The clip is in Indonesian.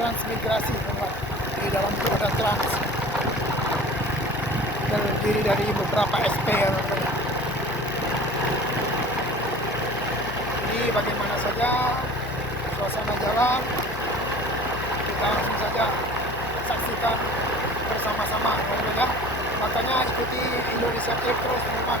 transmigrasi teman. Di dalam itu ada trans, terdiri dari beberapa SP ya teman. Jadi bagaimana saja suasana jalan, kita langsung saja saksikan bersama-sama teman ya. Makanya ikuti Indonesia Trip terus teman.